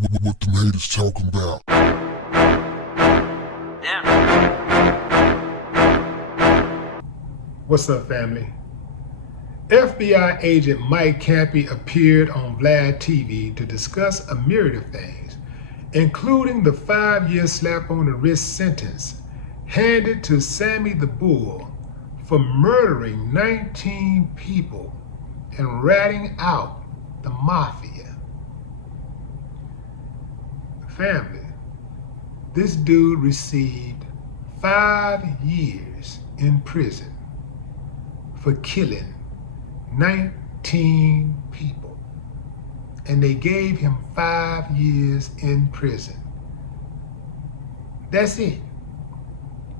What them haters talking about? What's up, family? FBI agent Mike Campy appeared on Vlad TV to discuss a myriad of things, including the 5-year slap on the wrist sentence handed to Sammy the Bull for murdering 19 people and ratting out the Mafia. Family, this dude received 5 years in prison for killing 19 people. And they gave him 5 years in prison. That's it.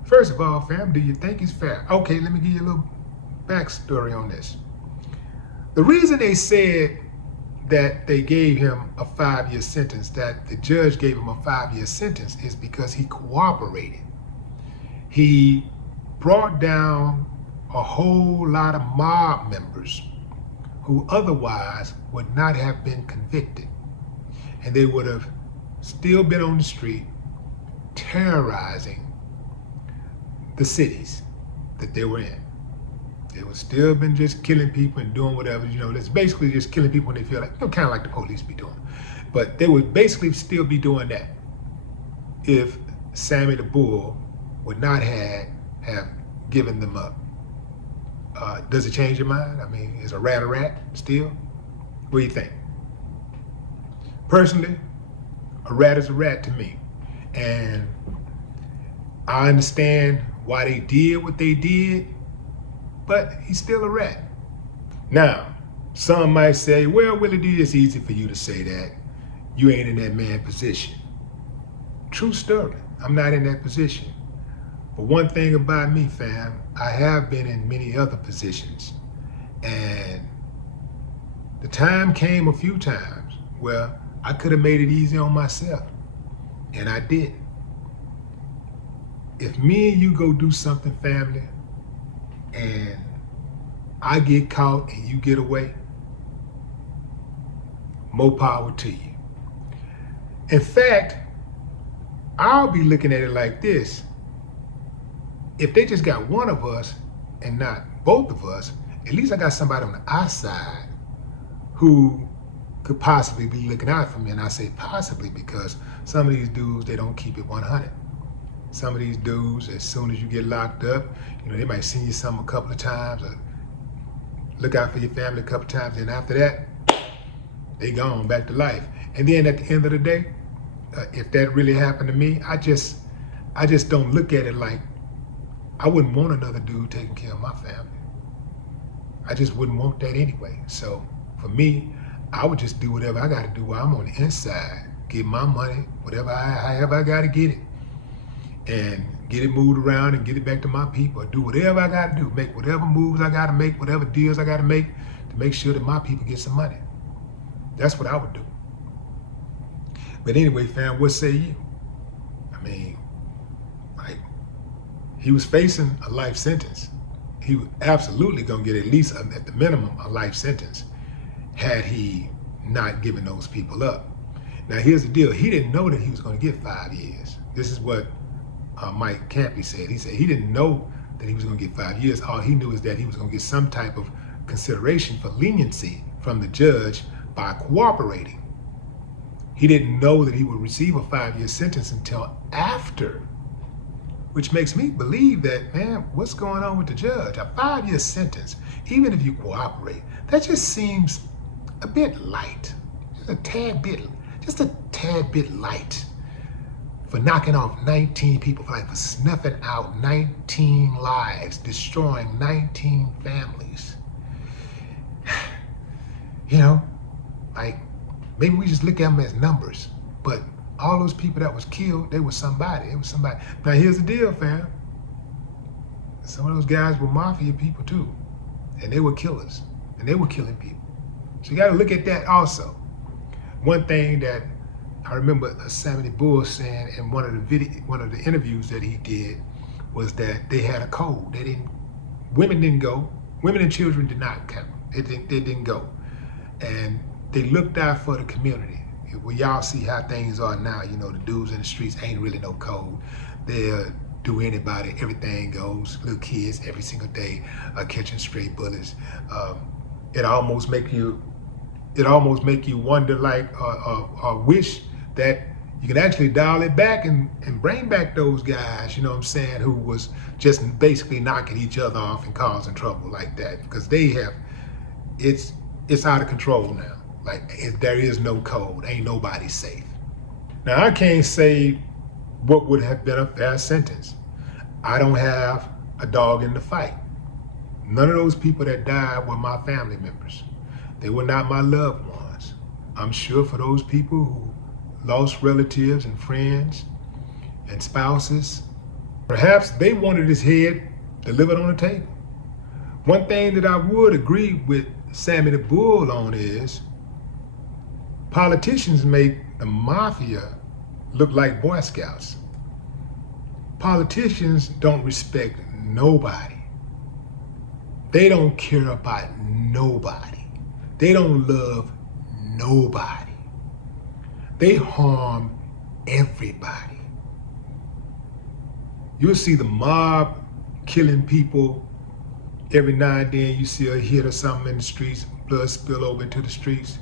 First of all, fam, do you think it's fair? Okay, let me give you a little backstory on this. The reason they said that they gave him a 5-year sentence, that the judge gave him a 5-year sentence, is because he cooperated. He brought down a whole lot of mob members who otherwise would not have been convicted. And they would have still been on the street terrorizing the cities that they were in. They would still been just killing people and doing whatever, it's basically just killing people when they feel like, kind of like the police be doing. But they would basically still be doing that if Sammy the Bull would not have given them up. Does it change your mind? I mean, is a rat still? What do you think? Personally, a rat is a rat to me. And I understand why they did what they did, but he's still a rat. Now, some might say, well, Willie D, it's easy for you to say that. You ain't in that man position. True story, I'm not in that position. But one thing about me, fam, I have been in many other positions. And the time came a few times where I could have made it easy on myself, and I didn't. If me and you go do something, family, and I get caught and you get away, more power to you. In fact, I'll be looking at it like this. If they just got one of us and not both of us, at least I got somebody on the outside who could possibly be looking out for me. And I say possibly because some of these dudes, they don't keep it 100. Some of these dudes, as soon as you get locked up, they might send you something a couple of times or look out for your family a couple of times. And after that, they gone back to life. And then at the end of the day, if that really happened to me, I just don't look at it like, I wouldn't want another dude taking care of my family. I just wouldn't want that anyway. So for me, I would just do whatever I got to do while I'm on the inside. Get my money, however I got to get it. And get it moved around and get it back to my people. Do whatever I got to do. Make whatever moves I got to make, whatever deals I got to make sure that my people get some money. That's what I would do. But anyway, fam, what say you? I mean, he was facing a life sentence. He was absolutely gonna get at least, at the minimum, a life sentence had he not given those people up. Now here's the deal, he didn't know that he was gonna get 5 years. This is what Mike Campy said. He said he didn't know that he was gonna get 5 years. All he knew is that he was gonna get some type of consideration for leniency from the judge by cooperating. He didn't know that he would receive a 5-year sentence until after. Which makes me believe that, man, what's going on with the judge? A 5-year sentence, even if you cooperate, that just seems a bit light. Just a tad bit light for knocking off 19 people, for snuffing out 19 lives, destroying 19 families. Maybe we just look at them as numbers, but all those people that was killed, they were somebody. It was somebody. Now here's the deal, fam. Some of those guys were Mafia people too. And they were killers. And they were killing people. So you gotta look at that also. One thing that I remember Sammy the Bull saying in one of the interviews that he did was that they had a code. Women didn't go. Women and children did not come. They didn't go. And they looked out for the community. Well, y'all see how things are now. You know, the dudes in the streets ain't really no code. They'll do anybody, everything goes. Little kids every single day catching stray bullets. It almost make you wonder, like, or wish that you can actually dial it back and bring back those guys, you know what I'm saying, who was just basically knocking each other off and causing trouble like that, because it's out of control now. Like, there is no code, ain't nobody safe. Now, I can't say what would have been a fair sentence. I don't have a dog in the fight. None of those people that died were my family members. They were not my loved ones. I'm sure for those people who lost relatives and friends and spouses, perhaps they wanted his head delivered on the table. One thing that I would agree with Sammy the Bull on is politicians make the Mafia look like Boy Scouts. Politicians don't respect nobody. They don't care about nobody. They don't love nobody. They harm everybody. You'll see the mob killing people. Every now and then you see a hit or something in the streets, blood spill over into the streets.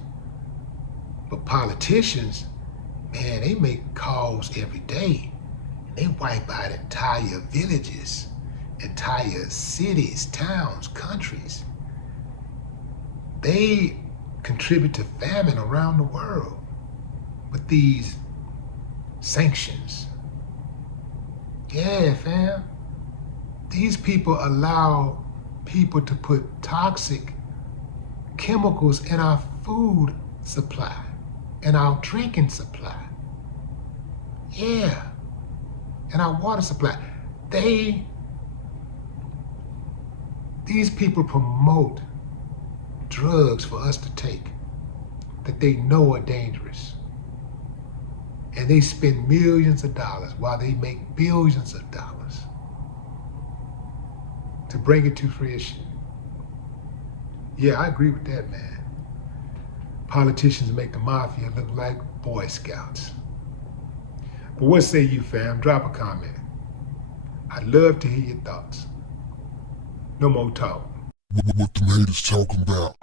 But politicians, man, they make calls every day. They wipe out entire villages, entire cities, towns, countries. They contribute to famine around the world with these sanctions. Yeah, fam. These people allow people to put toxic chemicals in our food supply, in our drinking supply. Yeah, in our water supply. These people promote drugs for us to take that they know are dangerous. And they spend millions of dollars while they make billions of dollars to bring it to fruition. Yeah, I agree with that, man. Politicians make the Mafia look like Boy Scouts. But what say you, fam? Drop a comment. I'd love to hear your thoughts. No more talk. What the haters talking about?